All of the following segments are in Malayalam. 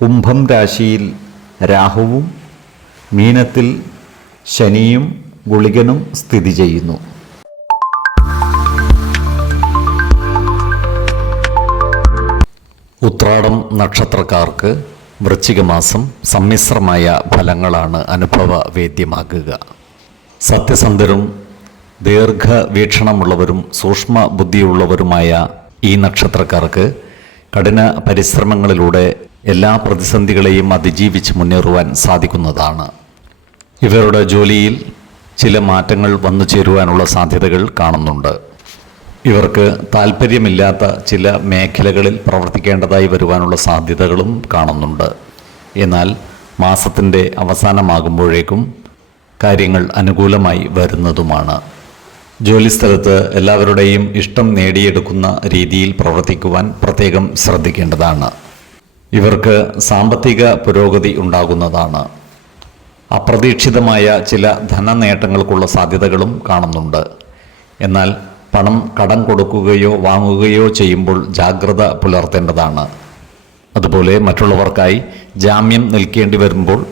കുംഭം രാശിയിൽ രാഹുവും മീനത്തിൽ ശനിയും ഗുളികനും സ്ഥിതി ചെയ്യുന്നു. ഉത്രാടം നക്ഷത്രക്കാർക്ക് വൃശ്ചികമാസം സമ്മിശ്രമായ ഫലങ്ങളാണ് അനുഭവ വേദ്യമാകുക. സത്യസന്ധരും ദീർഘവീക്ഷണമുള്ളവരും സൂക്ഷ്മ ബുദ്ധിയുള്ളവരുമായ ഈ നക്ഷത്രക്കാർക്ക് കഠിന പരിശ്രമങ്ങളിലൂടെ എല്ലാ പ്രതിസന്ധികളെയും അതിജീവിച്ച് മുന്നേറുവാൻ സാധിക്കുന്നതാണ്. ഇവരുടെ ജോലിയിൽ ചില മാറ്റങ്ങൾ വന്നു ചേരുവാനുള്ള സാധ്യതകൾ കാണുന്നുണ്ട്. ഇവർക്ക് താല്പര്യമില്ലാത്ത ചില മേഖലകളിൽ പ്രവർത്തിക്കേണ്ടതായി വരുവാനുള്ള സാധ്യതകളും കാണുന്നുണ്ട്. എന്നാൽ മാസത്തിന്റെ അവസാനമാകുമ്പോഴേക്കും കാര്യങ്ങൾ അനുകൂലമായി വരുന്നതുമാണ്. ജോലിസ്ഥലത്ത് എല്ലാവരുടെയും ഇഷ്ടം നേടിയെടുക്കുന്ന രീതിയിൽ പ്രവർത്തിക്കുവാൻ പ്രത്യേകം ശ്രദ്ധിക്കേണ്ടതാണ്. ഇവർക്ക് സാമ്പത്തിക പുരോഗതി ഉണ്ടാകുന്നതാണ്. അപ്രതീക്ഷിതമായ ചില ധനനേട്ടങ്ങൾക്കുള്ള സാധ്യതകളും കാണുന്നുണ്ട്. എന്നാൽ പണം കടം കൊടുക്കുകയോ വാങ്ങുകയോ ചെയ്യുമ്പോൾ ജാഗ്രത പുലർത്തേണ്ടതാണ്. അതുപോലെ മറ്റുള്ളവർക്കായി ജാമ്യം നിൽക്കേണ്ടി വരുമ്പോൾ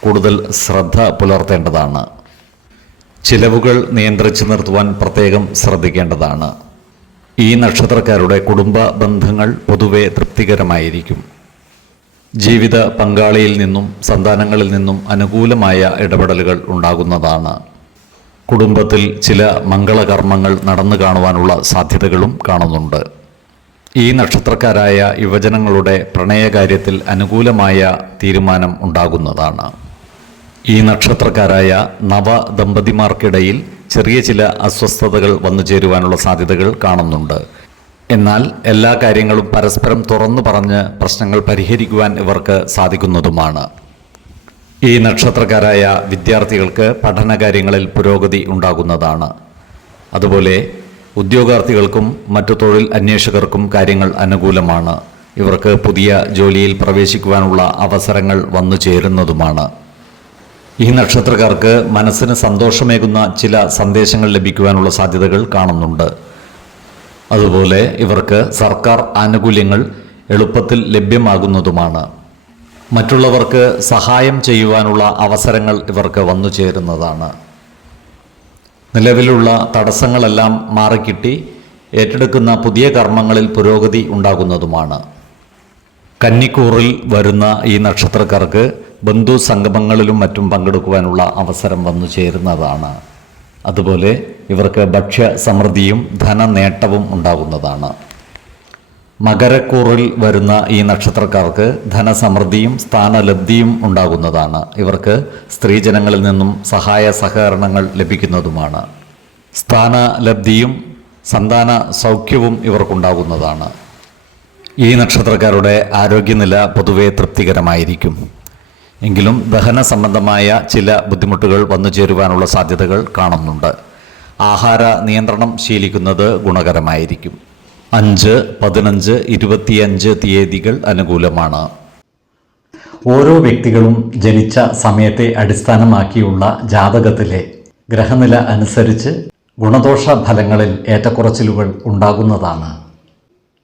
കൂടുതൽ ശ്രദ്ധ പുലർത്തേണ്ടതാണ്. ചിലവുകൾ നിയന്ത്രിച്ചു നിർത്തുവാൻ പ്രത്യേകം ശ്രദ്ധിക്കേണ്ടതാണ്. ഈ നക്ഷത്രക്കാരുടെ കുടുംബ ബന്ധങ്ങൾ പൊതുവെ തൃപ്തികരമായിരിക്കും. ജീവിത പങ്കാളിയിൽ നിന്നും സന്താനങ്ങളിൽ നിന്നും അനുകൂലമായ ഇടപെടലുകൾ ഉണ്ടാകുന്നതാണ്. കുടുംബത്തിൽ ചില മംഗളകർമ്മങ്ങൾ നടന്നു കാണുവാനുള്ള സാധ്യതകളും കാണുന്നുണ്ട്. ഈ നക്ഷത്രക്കാരായ യുവജനങ്ങളുടെ പ്രണയകാര്യത്തിൽ അനുകൂലമായ തീരുമാനം ഉണ്ടാകുന്നതാണ്. ഈ നക്ഷത്രക്കാരായ നവ ദമ്പതിമാർക്കിടയിൽ ചെറിയ ചില അസ്വസ്ഥതകൾ വന്നു ചേരുവാനുള്ള സാധ്യതകൾ കാണുന്നുണ്ട്. എന്നാൽ എല്ലാ കാര്യങ്ങളും പരസ്പരം തുറന്നു പറഞ്ഞ് പ്രശ്നങ്ങൾ പരിഹരിക്കുവാൻ ഇവർക്ക് സാധിക്കുന്നതുമാണ്. ഈ നക്ഷത്രക്കാരായ വിദ്യാർത്ഥികൾക്ക് പഠനകാര്യങ്ങളിൽ പുരോഗതി ഉണ്ടാകുന്നതാണ്. അതുപോലെ ഉദ്യോഗാർത്ഥികൾക്കും മറ്റു തൊഴിൽ അന്വേഷകർക്കും കാര്യങ്ങൾ അനുകൂലമാണ്. ഇവർക്ക് പുതിയ ജോലിയിൽ പ്രവേശിക്കുവാനുള്ള അവസരങ്ങൾ വന്നു ചേരുന്നതുമാണ്. ഈ നക്ഷത്രക്കാർക്ക് മനസ്സിന് സന്തോഷമേകുന്ന ചില സന്ദേശങ്ങൾ ലഭിക്കുവാനുള്ള സാധ്യതകൾ കാണുന്നുണ്ട്. അതുപോലെ ഇവർക്ക് സർക്കാർ ആനുകൂല്യങ്ങൾ എളുപ്പത്തിൽ ലഭ്യമാകുന്നതുമാണ്. മറ്റുള്ളവർക്ക് സഹായം ചെയ്യുവാനുള്ള അവസരങ്ങൾ ഇവർക്ക് വന്നു ചേരുന്നതാണ്. നിലവിലുള്ള തടസ്സങ്ങളെല്ലാം മാറിക്കിട്ടി ഏറ്റെടുക്കുന്ന പുതിയ കർമ്മങ്ങളിൽ പുരോഗതി ഉണ്ടാകുന്നതുമാണ്. കന്നിക്കൂറിൽ വരുന്ന ഈ നക്ഷത്രക്കാർക്ക് ബന്ധു സംഗമങ്ങളിലും മറ്റും പങ്കെടുക്കുവാനുള്ള അവസരം വന്നു ചേരുന്നതാണ്. അതുപോലെ ഇവർക്ക് ഭക്ഷ്യ സമൃദ്ധിയും ധനനേട്ടവും ഉണ്ടാകുന്നതാണ്. മകരക്കൂറിൽ വരുന്ന ഈ നക്ഷത്രക്കാർക്ക് ധനസമൃദ്ധിയും സ്ഥാനലബ്ധിയും ഉണ്ടാകുന്നതാണ്. ഇവർക്ക് സ്ത്രീജനങ്ങളിൽ നിന്നും സഹായ സഹകരണങ്ങൾ ലഭിക്കുന്നതുമാണ്. സ്ഥാനലബ്ധിയും സന്താന സൗഖ്യവും ഇവർക്കുണ്ടാകുന്നതാണ്. ഈ നക്ഷത്രക്കാരുടെ ആരോഗ്യനില പൊതുവെ തൃപ്തികരമായിരിക്കും. എങ്കിലും ദഹന സംബന്ധമായ ചില ബുദ്ധിമുട്ടുകൾ വന്നു ചേരുവാനുള്ള സാധ്യതകൾ കാണുന്നുണ്ട്. ആഹാര നിയന്ത്രണം ശീലിക്കുന്നത് ഗുണകരമായിരിക്കും. അഞ്ച് പതിനഞ്ച് ഇരുപത്തിയഞ്ച് തീയതികൾ അനുകൂലമാണ്. ഓരോ വ്യക്തികളും ജനിച്ച സമയത്തെ അടിസ്ഥാനമാക്കിയുള്ള ജാതകത്തിലെ ഗ്രഹനില അനുസരിച്ച് ഗുണദോഷ ഫലങ്ങളിൽ ഏറ്റക്കുറച്ചിലുകൾ ഉണ്ടാകുന്നതാണ്.